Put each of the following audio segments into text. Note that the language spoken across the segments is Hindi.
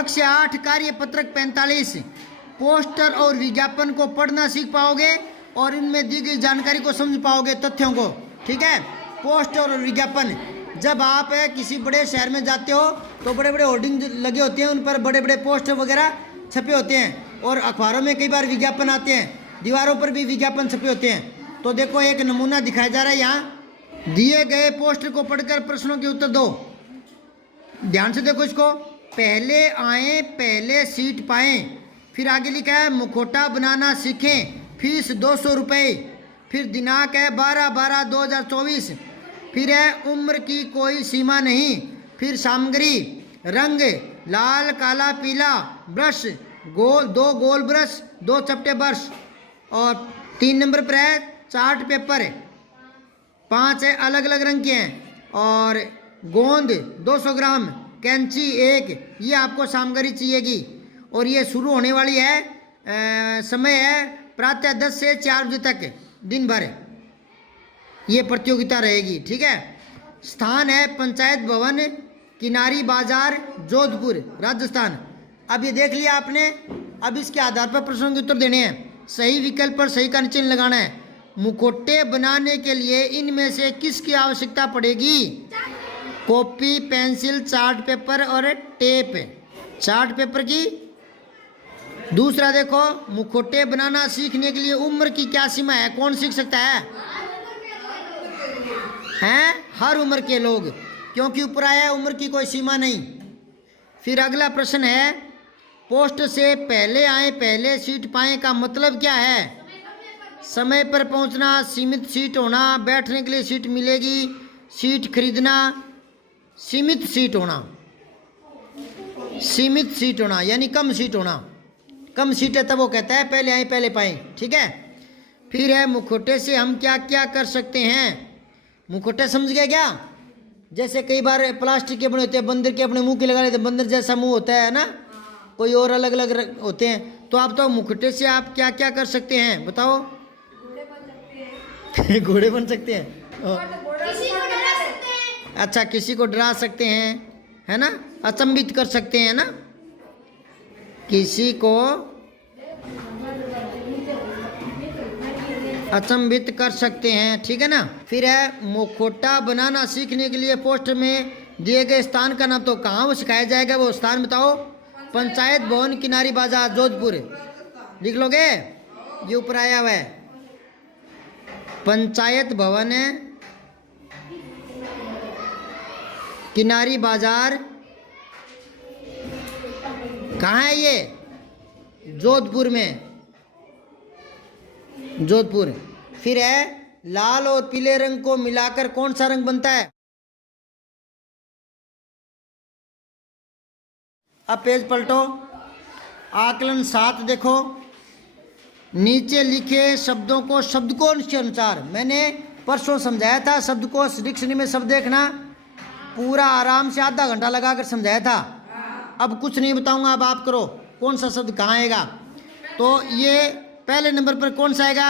कक्षा 8 कार्य पत्रक 45 पोस्टर और विज्ञापन को पढ़ना सीख पाओगे और इनमें दी गई जानकारी को समझ पाओगे, तथ्यों को। ठीक है, पोस्टर और विज्ञापन, जब आप किसी बड़े शहर में जाते हो तो बड़े बड़े होर्डिंग लगे होते हैं, उन पर बड़े बड़े पोस्टर वगैरह छपे होते हैं और अखबारों में कई बार विज्ञापन आते हैं, दीवारों पर भी विज्ञापन छपे होते हैं। तो देखो एक नमूना दिखाया जा रहा है यहाँ, दिए गए पोस्टर को पढ़कर प्रश्नों के उत्तर दो। ध्यान से देखो इसको, पहले आए पहले सीट पाएं, फिर आगे लिखा है मुखौटा बनाना सीखें, फीस 200 रुपये, फिर दिनांक है 12/12/2024, फिर है उम्र की कोई सीमा नहीं, फिर सामग्री रंग लाल काला पीला, ब्रश गोल 2 गोल ब्रश, 2 चपटे ब्रश, और 3 नंबर पर है चार्ट पेपर, 5 है अलग अलग रंग के हैं, और गोंद 200 ग्राम, कैंची 1, ये आपको सामग्री चाहिएगी। और ये शुरू होने वाली है, समय है प्रातः 10 से 4 बजे तक दिन भर ये प्रतियोगिता रहेगी। ठीक है, स्थान है पंचायत भवन, किनारी बाजार, जोधपुर, राजस्थान। अब ये देख लिया आपने, अब इसके आधार पर प्रश्नों के उत्तर देने हैं। सही विकल्प पर सही का चिन्ह लगाना है। मुखौटे बनाने के लिए इनमें से किसकी आवश्यकता पड़ेगी? कॉपी, पेंसिल, चार्ट पेपर और टेप। चार्ट पेपर की। दूसरा देखो, मुखौटे बनाना सीखने के लिए उम्र की क्या सीमा है? कौन सीख सकता है? हैं? हर उम्र के लोग, क्योंकि ऊपर आया है उम्र की कोई सीमा नहीं। फिर अगला प्रश्न है, पोस्ट से पहले आए पहले सीट पाएं का मतलब क्या है? समय पर पहुंचना, सीमित सीट होना, बैठने के लिए सीट मिलेगी, सीट खरीदना, सीमित सीट होना। सीमित सीट होना यानी कम सीट होना, कम सीटें तब वो कहता है पहले आए पहले पाएं। ठीक है, फिर है मुखौटे से हम क्या क्या कर सकते हैं? मुखौटे समझ गए क्या? जैसे कई बार प्लास्टिक के बने होते हैं, बंदर के अपने मुंह के लगा लेते हैं, बंदर जैसा मुंह होता है ना, कोई और अलग अलग होते हैं। तो आप तो मुखौटे से आप क्या क्या कर सकते हैं बताओ? घोड़े बन सकते हैं। अच्छा, किसी को डरा सकते हैं, है ना, अचंभित कर सकते हैं ना, किसी को अचंभित कर सकते हैं। ठीक है ना। फिर है मुखौटा बनाना सीखने के लिए पोस्टर में दिए गए स्थान का नाम, तो कहाँ वो सिखाया जाएगा वो स्थान बताओ? पंचायत भवन, किनारी बाजार, जोधपुर। लिख लोगे? ये ऊपर आया हुआ है, पंचायत भवन है, किनारी बाजार, कहाँ है ये? जोधपुर में, जोधपुर। फिर है लाल और पीले रंग को मिलाकर कौन सा रंग बनता है? अब पेज पलटो, आकलन 7 देखो, नीचे लिखे शब्दों को शब्दकोश के अनुसार, मैंने परसों समझाया था शब्दकोश डिक्शनरी में शब्द देखना, पूरा आराम से आधा घंटा लगाकर समझाया था। अब कुछ नहीं बताऊंगा, अब आप करो कौन सा शब्द कहाँ आएगा। तो ये पहले नंबर पर कौन सा आएगा?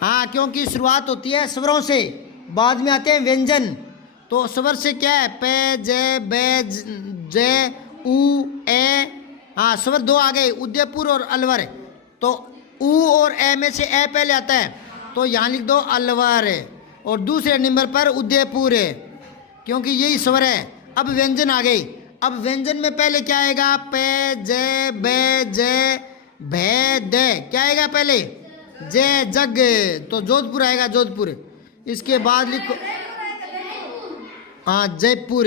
हाँ, क्योंकि शुरुआत होती है स्वरों से, बाद में आते हैं व्यंजन। तो स्वर से क्या है? पे, जे, बे, जे, उ, ए। हाँ, स्वर 2 आ गए, उदयपुर और अलवर। तो उ और ए में से ए पहले आता है, तो यहाँ लिख दो अलवर, और दूसरे नंबर पर उदयपुर, क्योंकि यही स्वर है। अब व्यंजन आ गई। अब व्यंजन में पहले क्या आएगा? पे, जे, बे, जे, भे, दे। क्या आएगा पहले? जय, जग, तो जोधपुर आएगा, जोधपुर। इसके बाद लिखो, हाँ, जयपुर।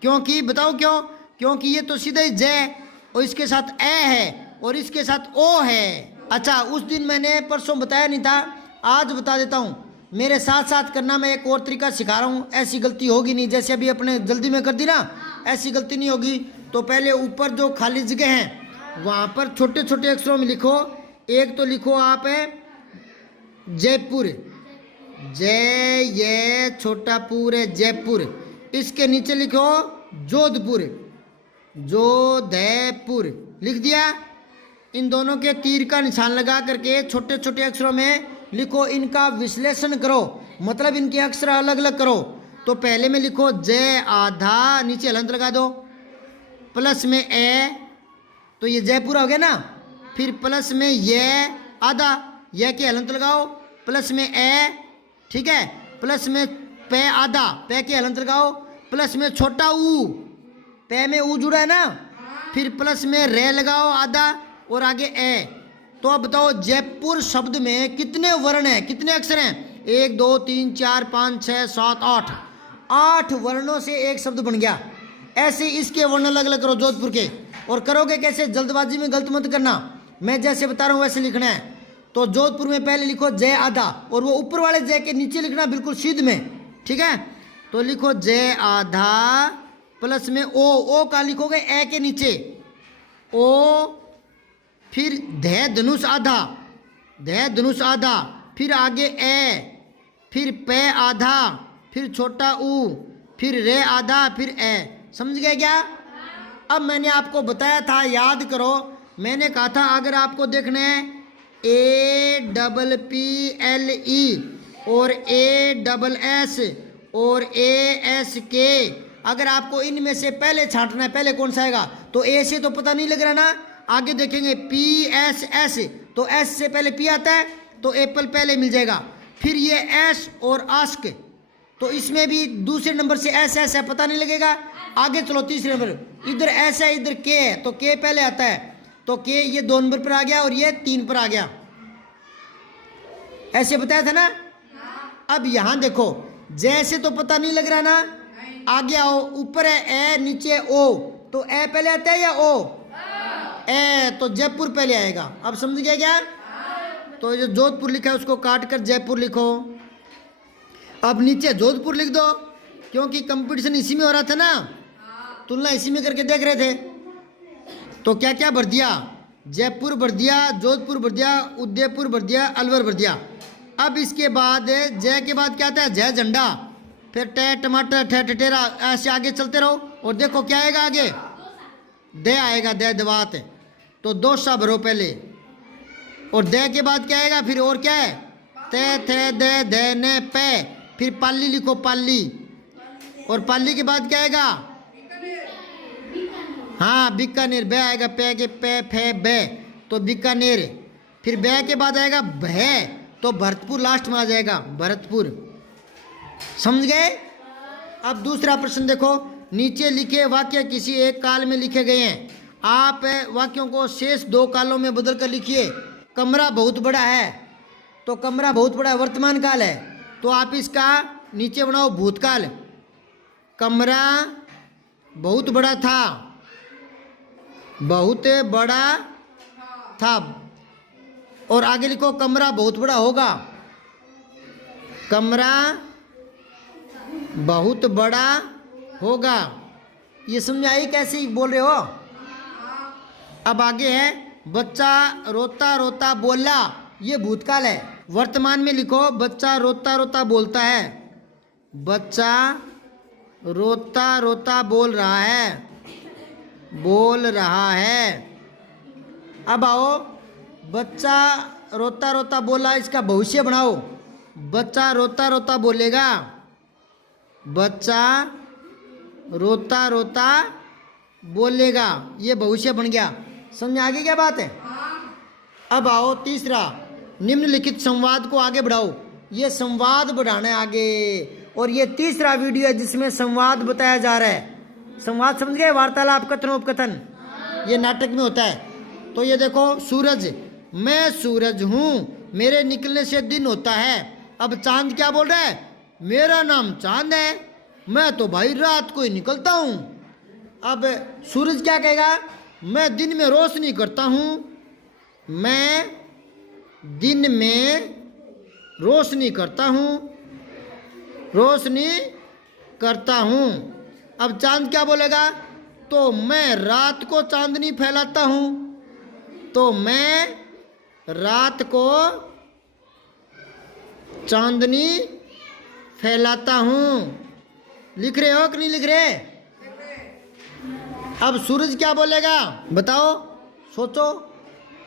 क्योंकि बताओ क्यों? क्योंकि ये तो सीधे जय और इसके साथ ए है और इसके साथ ओ है। अच्छा, उस दिन मैंने परसों बताया नहीं था, आज बता देता हूँ। मेरे साथ साथ करना, मैं एक और तरीका सिखा रहा हूँ, ऐसी गलती होगी नहीं। जैसे अभी अपने जल्दी में कर दी ना, ऐसी गलती नहीं होगी। तो पहले ऊपर जो खाली जगह हैं वहाँ पर छोटे छोटे अक्षरों में लिखो। एक तो लिखो आप है जयपुर, जय, ये छोटा पूर है, जयपुर। इसके नीचे लिखो जोधपुर, जोधपुर। लिख दिया? इन दोनों के तीर का निशान लगा करके छोटे छोटे अक्षरों में लिखो, इनका विश्लेषण करो, मतलब इनके अक्षर अलग अलग करो। तो पहले में लिखो जय आधा, नीचे हलंत लगा दो, प्लस में ए, तो ये जयपुर हो गया ना। फिर प्लस में ये आधा, ये के हलंत लगाओ, प्लस में ए, ठीक है, प्लस में पे आधा, पे के हलंत लगाओ, प्लस में छोटा ऊ, पे में ऊ जुड़ा है ना, फिर प्लस में रे लगाओ आधा और आगे ए। तो अब बताओ जयपुर शब्द में कितने वर्ण हैं, कितने अक्षर हैं? 1 2 3 4 5 6 7 8, 8 वर्णों से एक शब्द बन गया। ऐसे इसके वर्ण अलग अलग करो जोधपुर के। और करोगे कैसे? जल्दबाजी में गलत मत करना, मैं जैसे बता रहा हूँ वैसे लिखना है। तो जोधपुर में पहले लिखो जय आधा, और वो ऊपर वाले जय के नीचे लिखना बिल्कुल सीध में, ठीक है। तो लिखो जय आधा प्लस में ओ का लिखोगे ए के नीचे ओ, फिर धै धनुष आधा, धै धनुष आधा, फिर आगे ए, फिर पे आधा, फिर छोटा ऊ, फिर रे आधा, फिर ए। समझ गए क्या? अब मैंने आपको बताया था, याद करो, मैंने कहा था अगर आपको देखना है APPLE और ASS और ASK, अगर आपको इनमें से पहले छांटना है, पहले कौन सा आएगा? तो ए से तो पता नहीं लग रहा ना, आगे देखेंगे PSS, तो एस से पहले पी आता है तो एप्पल पहले मिल जाएगा। फिर ये एस और आस्क, तो इसमें भी दूसरे नंबर से एस है, पता नहीं लगेगा। आगे चलो तीसरे नंबर, इधर एस है इधर के है, तो के पहले आता है, तो के ये 2 नंबर पर आ गया और ये 3 पर आ गया। ऐसे बताया था ना। अब यहां देखो, जैसे तो पता नहीं लग रहा ना, आगे आओ, ऊपर है ए, नीचे ओ, तो ए पहले आता है या ओ? ए, तो जयपुर पहले आएगा। अब समझ गया क्या? तो जो जोधपुर लिखा है उसको काट कर जयपुर लिखो। अब नीचे जोधपुर लिख दो, क्योंकि कंपटीशन इसी में हो रहा था ना, तुलना इसी में करके देख रहे थे। तो क्या क्या भर दिया? जयपुर भर दिया, जोधपुर भर दिया, उदयपुर भर दिया, अलवर भर दिया। अब इसके बाद जय के बाद क्या आता है? जय झंडा, फिर टे टमाटर, ठे टटेरा, ऐसे आगे चलते रहो। और देखो क्या आएगा आगे? दे आएगा, दे दवात, तो 2 सा भरो पहले, और दे के बाद क्या आएगा? फिर और क्या है? ते थे दे दे ने पे, फिर पाली लिखो पाली, और पाली के बाद क्या आएगा? हाँ बीकानेर, बे आएगा, पे के पे फे बे, तो बीकानेर। फिर बे के बाद आएगा भे, तो भरतपुर लास्ट में आ जाएगा, भरतपुर। समझ गए? अब दूसरा प्रश्न देखो, नीचे लिखे वाक्य किसी एक काल में लिखे गए हैं, आप वाक्यों को शेष 2 कालों में बदल कर लिखिए। कमरा बहुत बड़ा है, तो कमरा बहुत बड़ा वर्तमान काल है, तो आप इसका नीचे बनाओ भूतकाल। कमरा बहुत बड़ा था, बहुत बड़ा था, और आगे लिखो कमरा बहुत बड़ा होगा, कमरा बहुत बड़ा होगा। ये समझ आई कैसे बोल रहे हो? अब आगे है बच्चा रोता रोता बोला, ये भूतकाल है। वर्तमान में लिखो बच्चा रोता रोता बोलता है, बच्चा रोता रोता बोल रहा है, बोल रहा है। अब आओ, बच्चा रोता रोता बोला, इसका भविष्य बनाओ। बच्चा रोता रोता बोलेगा, बच्चा रोता रोता बोलेगा, ये भविष्य बन गया। समझ आगे क्या बात है? अब आओ तीसरा, निम्नलिखित संवाद को आगे बढ़ाओ। ये संवाद बढ़ाना है आगे, और ये तीसरा वीडियो है जिसमें संवाद बताया जा रहा है। संवाद समझ गए? वार्तालाप, कथन, उपकथन, ये नाटक में होता है। तो ये देखो, सूरज, मैं सूरज हूँ, मेरे निकलने से दिन होता है। अब चांद क्या बोल रहा है? मेरा नाम चांद है, मैं तो भाई रात को ही निकलता हूँ। अब सूरज क्या कहेगा? मैं दिन में रोशनी करता हूँ, मैं दिन में रोशनी करता हूँ, रोशनी करता हूँ। अब चांद क्या बोलेगा? तो मैं रात को चांदनी फैलाता हूँ, तो मैं रात को चांदनी फैलाता हूँ। लिख रहे हो कि नहीं लिख रहे? अब सूरज क्या बोलेगा बताओ, सोचो।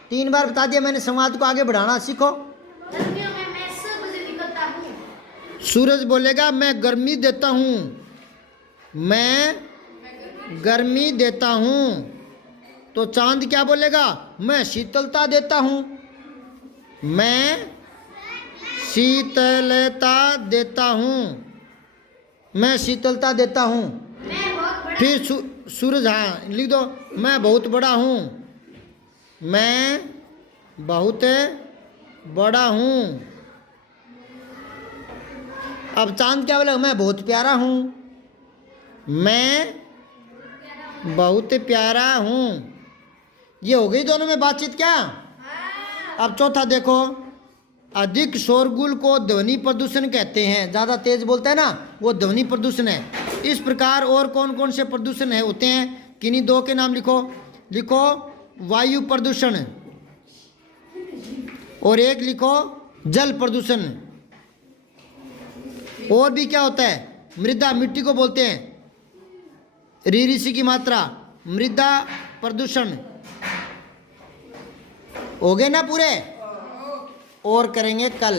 3 बार बता दिया मैंने, संवाद को आगे बढ़ाना सीखो। गर्मियों में मैं 6 बजे निकलता हूँ। सूरज बोलेगा मैं गर्मी देता हूँ, मैं गर्मी देता हूँ। तो चांद क्या बोलेगा? मैं शीतलता देता हूँ। मैं शीतलता देता हूँ। मैं शीतलता देता हूँ। मैं बहुत बड़ा फिर सूरज, हाँ लिख दो, मैं बहुत बड़ा हूँ। मैं बहुत बड़ा हूँ। अब चांद क्या बोलेगा? मैं बहुत प्यारा हूँ। मैं बहुत प्यारा हूँ। ये हो गई दोनों में बातचीत क्या? अब चौथा देखो, अधिक शोरगुल को ध्वनि प्रदूषण कहते हैं। ज़्यादा तेज बोलता है ना, वो ध्वनि प्रदूषण है। इस प्रकार और कौन कौन से प्रदूषण है होते हैं? किन्हीं दो के नाम लिखो। लिखो वायु प्रदूषण, और एक लिखो जल प्रदूषण। और भी क्या होता है? मृदा, मिट्टी को बोलते हैं ऋषि की मात्रा, मृदा प्रदूषण। हो गए ना पूरे? और करेंगे कल।